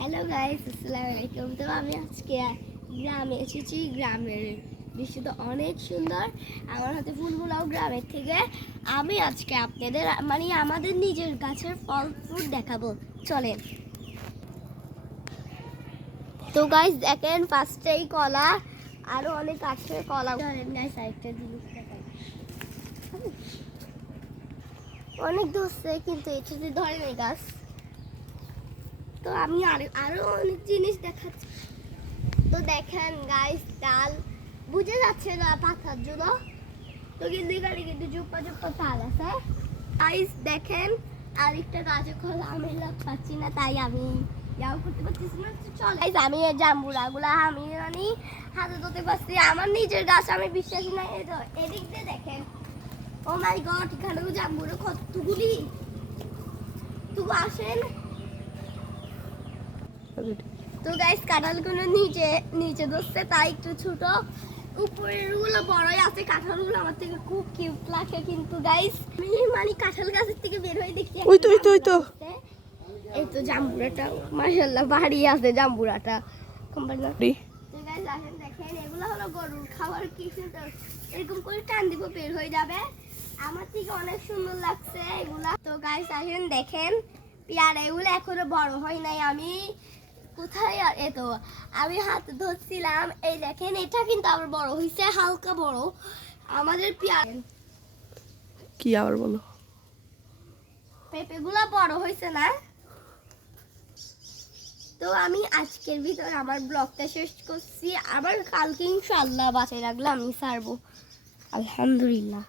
Hello guys, আসসালামু আলাইকুম। তো আমি আজকে গ্রামে এসেছি। গ্রামের দৃশ্য তো অনেক সুন্দর। আমার হাতে ফুলগুলোও গ্রামের থেকে। আমি আজকে আপনাদের আমাদের নিজের গাছের ফল ফ্রুট দেখাবো। চলেন। তো গাইস দেখেন, ফার্স্টেই কলা, আরো অনেক গাছের কলা। ধরেন গাইস, আরেকটা জিনিস দেখাই। অনেক ধরছে কিন্তু এটাতে ধরে নেই গাছ। তো আমি আরো অনেক জিনিস দেখাচ্ছি। তো দেখেন গাইস, ডাল বুঝে যাচ্ছে না পাতার জন্য, তো কিন্তু এখানে কিন্তু জুপ্পা জুপ্পা তাল আছে। গাইস দেখেন, আরেকটা গাছে কলা আমি পাচ্ছি না, তাই আমি যাও করতে পারতেছি না। চল গাইস, আমি এই জাম্বুরাগুলা আমি হাতে ধরতে পারছি। আমার নিজের গাছ, আমি বিশ্বাসী না। এদিক দিয়ে দেখেন, ও মাই গড, এখানেও জাম্বুরা কতগুলি। তুই আসেন। তো গাইস, কাঁঠালগুলো নিচে নিচে ধরছে, তাই একটু ছোট। উপরের গুলো বড়ই আছে। কাঁঠালগুলো আমার থেকে খুব কিউট লাগে, কিন্তু গাইস আমি কাঁঠাল গাছের থেকে বের হয়ে দেখছি ওই তো এই তো জাম্বুরাটা মাশাআল্লাহ ভারী আছে। জাম্বুরাটা তো গাইস আসেন দেখেন, এগুলো হলো গরুর খাবার। কিছু তো এরকম করে টান দিব, বের হয়ে যাবে। আমার থেকে অনেক সুন্দর লাগছে এগুলা। তো গাইস আসেন দেখেন, পেয়ারা এগুলো এখনো বড় হয় নাই। আমি কোথায় আর এতো আমি হাতে ধরছিলাম, এই দেখেন এটা কিন্তু আবার বড় হয়েছে, হালকা বড়। আমাদের কি আবার বলো, পেঁপেগুলা বড় হয়েছে না। তো আমি আজকের ভিতর আমার ব্লগটা শেষ করছি। আবার কালকে ইনশাআল্লাহ বাসায় রাখলে আমি ছাড়বো। আলহামদুলিল্লাহ।